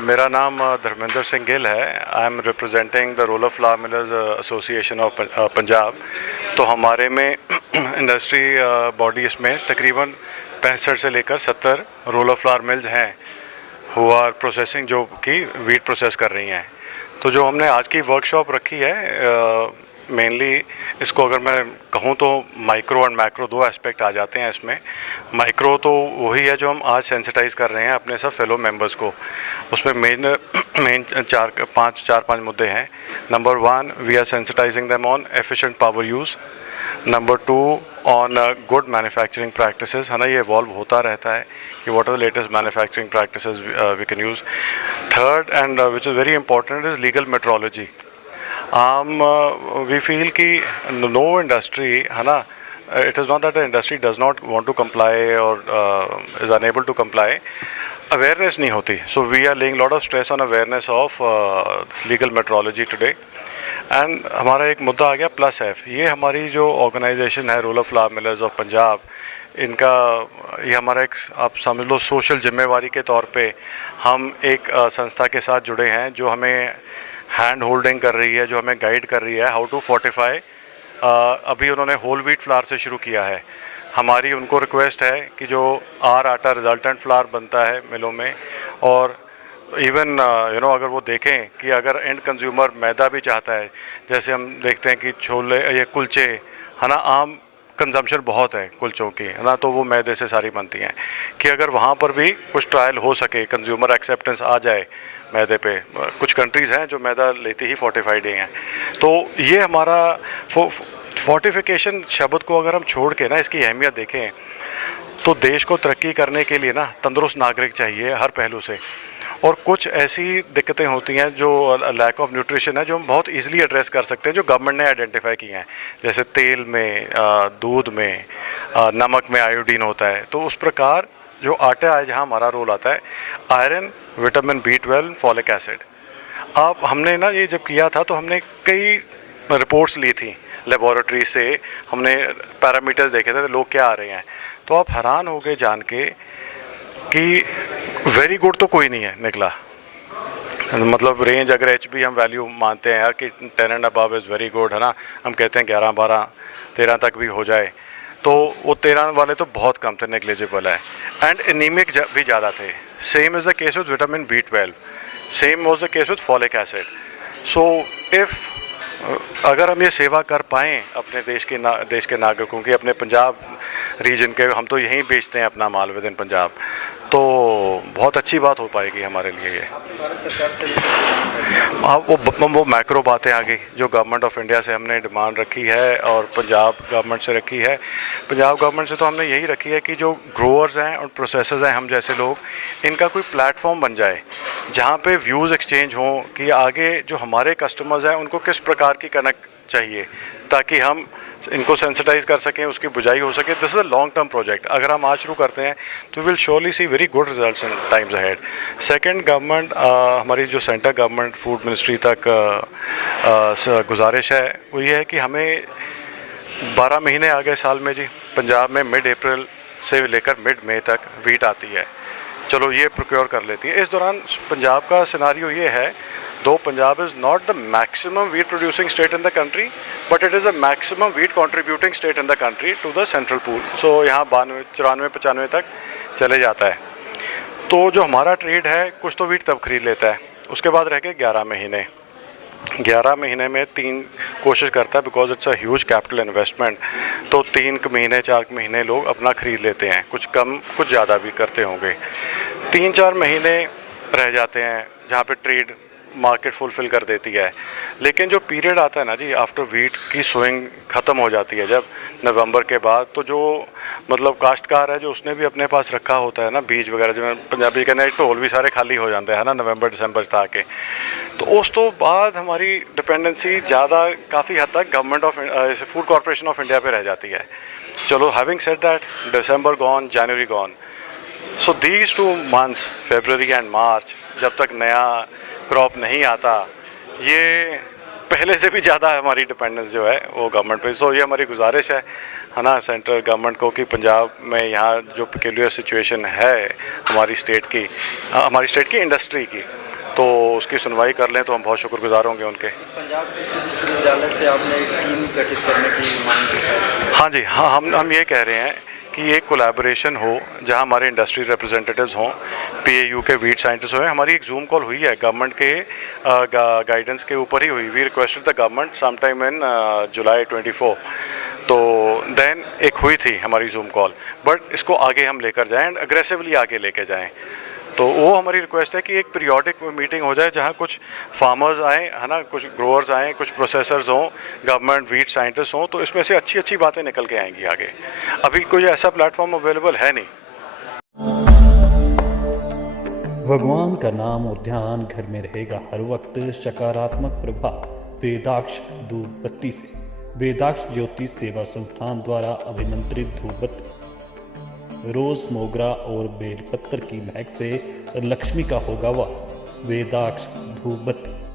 मेरा नाम धर्मेंद्र सिंह गिल है। I am representing the roller flower millers association of Punjab. तो हमारे में इंडस्ट्री बॉडीज़ में तकरीबन 65 से लेकर 70 रोलर फ्लावर मिल्स हैं हु आर प्रोसेसिंग, जो कि वीट प्रोसेस कर रही हैं। तो जो हमने आज की वर्कशॉप रखी है, मेनली इसको अगर मैं कहूँ तो माइक्रो और मैक्रो दो एस्पेक्ट आ जाते हैं इसमें। माइक्रो तो वही है जो हम आज सेंसिटाइज़ कर रहे हैं अपने सब फेलो मेंबर्स को। उसमें मेन चार पाँच मुद्दे हैं। Number 1, we are sensitising them on efficient power use. Number 2, on good manufacturing practices, है ना, ये इवॉल्व होता रहता है कि what are the latest manufacturing practices we can use. Third and which is very important is legal metrology. We feel कि no industry, है ना, it is not that the industry does not want to comply or is unable to comply, awareness नहीं होती। So we are laying lot of stress on awareness of legal metrology today. And हमारा एक मुद्दा आ गया plus F. ये हमारी जो organisation है roller flower millers of Punjab, इनका ये हमारा एक, आप समझ लो, सोशल जिम्मेवारी के तौर पे हम एक संस्था के साथ जुड़े हैं जो हमें हैंड होल्डिंग कर रही है, जो हमें गाइड कर रही है हाउ टू फोर्टिफाई। अभी उन्होंने होल व्हीट फ्लावर से शुरू किया है। हमारी उनको रिक्वेस्ट है कि जो आटा रिजल्टेंट फ्लावर बनता है मिलों में, और इवन अगर वो देखें कि अगर एंड कंज्यूमर मैदा भी चाहता है, जैसे हम देखते हैं कि छोले, ये कुलचे, है ना, आम कंजम्पशन बहुत है कुलचों की, है ना, तो वो मैदे से सारी बनती हैं, कि अगर वहाँ पर भी कुछ ट्रायल हो सके, कंज्यूमर एक्सेप्टेंस आ जाए मैदे पे। कुछ कंट्रीज़ हैं जो मैदा लेती ही फोर्टिफाइड ही हैं। तो ये हमारा फोर्टिफिकेशन शब्द को अगर हम छोड़ के ना इसकी अहमियत देखें, तो देश को तरक्की करने के लिए ना तंदुरुस्त नागरिक चाहिए हर पहलू से। और कुछ ऐसी दिक्कतें होती हैं जो लैक ऑफ न्यूट्रिशन है, जो हम बहुत इजीली एड्रेस कर सकते हैं, जो गवर्नमेंट ने आइडेंटिफाई की हैं, जैसे तेल में, दूध में, नमक में आयोडीन होता है। तो उस प्रकार जो आटा है, जहाँ हमारा रोल आता है, iron, vitamin B12, folic acid. अब हमने ना ये जब किया था तो हमने कई रिपोर्ट्स ली थी लेबॉरेटरी से, हमने पैरामीटर्स देखे थे लोग क्या आ रहे हैं। तो आप हैरान हो गए जान के कि वेरी गुड तो कोई नहीं है निकला। मतलब रेंज अगर HB हम वैल्यू मानते हैं यार कि 10 and above is very good, है ना, हम कहते हैं 11, 12, 13 तक भी हो जाए, तो वो 13 वाले तो बहुत कम थे, नेग्लिजिबल है। एंड एनीमिक भी ज़्यादा थे। Same is the case with vitamin B12, same was the case with folic acid. So if अगर हम ये सेवा कर पाएँ अपने देश के नागरिकों की, अपने पंजाब रीजन के, हम तो यहीं बेचते हैं अपना माल विद इन पंजाब, तो बहुत अच्छी बात हो पाएगी हमारे लिए ये। भारत सरकार से वो मैक्रो बातें आ गई जो गवर्नमेंट ऑफ इंडिया से हमने डिमांड रखी है और पंजाब गवर्नमेंट से रखी है। पंजाब गवर्नमेंट से तो हमने यही रखी है कि जो ग्रोअर्स हैं और प्रोसेसर्स हैं, हम जैसे लोग, इनका कोई प्लेटफॉर्म बन जाए जहाँ पे व्यूज़ एक्सचेंज हों कि आगे जो हमारे कस्टमर्स हैं उनको किस प्रकार की कनेक्ट चाहिए, ताकि हम इनको सेंसिटाइज कर सकें, उसकी बुझाई हो सके। This is a long term project. अगर हम आज शुरू करते हैं तो will surely see very good results in times ahead. Second, government, हमारी जो सेंटर गवर्नमेंट फूड मिनिस्ट्री तक गुजारिश है वो ये है कि हमें 12 महीने आ गए साल में जी, पंजाब में मिड अप्रैल से लेकर मिड मई तक वीट आती है, चलो ये प्रोक्योर कर लेती है। इस दौरान पंजाब का सिनारियो ये है, दो Punjab is not the maximum wheat producing state in the country, but it is the maximum wheat contributing state in the country to the central pool. So यहाँ 92, 94, 95 तक चले जाता है। तो जो हमारा ट्रेड है कुछ तो वीट तब खरीद लेता है, उसके बाद रह गए 11 महीने। 11 महीने में 3 कोशिश करता है, because it's a huge capital investment, तो 3 महीने 4 महीने लोग अपना ख़रीद लेते हैं, कुछ कम कुछ ज़्यादा भी करते होंगे। 3-4 महीने रह जाते हैं जहाँ पे ट्रेड मार्केट फुलफ़िल कर देती है। लेकिन जो पीरियड आता है ना जी, आफ्टर वीट की सोइंग ख़त्म हो जाती है जब नवंबर के बाद, तो जो मतलब काश्तकार है जो उसने भी अपने पास रखा होता है ना बीज वगैरह, जो पंजाबी कहने हैं ढोल भी सारे खाली हो जाते हैं ना नवंबर दिसंबर तक के। तो उस तो बाद हमारी डिपेंडेंसी ज़्यादा काफ़ी हद तक government of food corporation of India पे रह जाती है। चलो, having said that, December gone, January gone, so these 2 months, February and March, जब तक नया क्रॉप नहीं आता, ये पहले से भी ज़्यादा हमारी डिपेंडेंस जो है वो गवर्नमेंट पे। सो ये हमारी गुजारिश है ना सेंट्रल गवर्नमेंट को कि पंजाब में यहाँ जो पिक्यूलियर सिचुएशन है हमारी स्टेट की इंडस्ट्री की, तो उसकी सुनवाई कर लें तो हम बहुत शुक्रगुजार होंगे उनके। पंजाब कृषि विश्वविद्यालय से आपने एक टीम गठित करने की मांग की है। हाँ जी, हाँ, हम ये कह रहे हैं कि एक कोलैबोरेशन हो जहां हमारे इंडस्ट्री रिप्रेजेंटेटिव्स हों, पीएयू के वीट साइंटिस्ट हों। हमारी एक जूम कॉल हुई है गवर्नमेंट के गाइडेंस के ऊपर ही हुई। We requested the government some time in July 24। तो देन एक हुई थी हमारी जूम कॉल, बट इसको आगे हम लेकर जाएं एंड अग्रेसिवली आगे लेके जाएं। तो वो हमारी रिक्वेस्ट है कि एक पीरियोडिक मीटिंग हो जाए जहाँ कुछ फार्मर्स आएँ, है ना, कुछ ग्रोअर्स आएँ, कुछ प्रोसेसर्स हों, गवर्नमेंट वीट साइंटिस्ट हों, तो इसमें से अच्छी अच्छी बातें निकल के आएंगी आगे। अभी कोई ऐसा प्लेटफॉर्म अवेलेबल है नहीं। भगवान का नाम और ध्यान घर में रहेगा हर वक्त। सकारात्मक प्रभाव वेदाक्ष धूप बत्ती से। वेदाक्ष ज्योतिष सेवा संस्थान द्वारा अभिमंत्रित धूप बत्ती रोज, मोगरा और बेलपत्र की महक से लक्ष्मी का होगा वास। वेदाक्ष धूप बत्ती।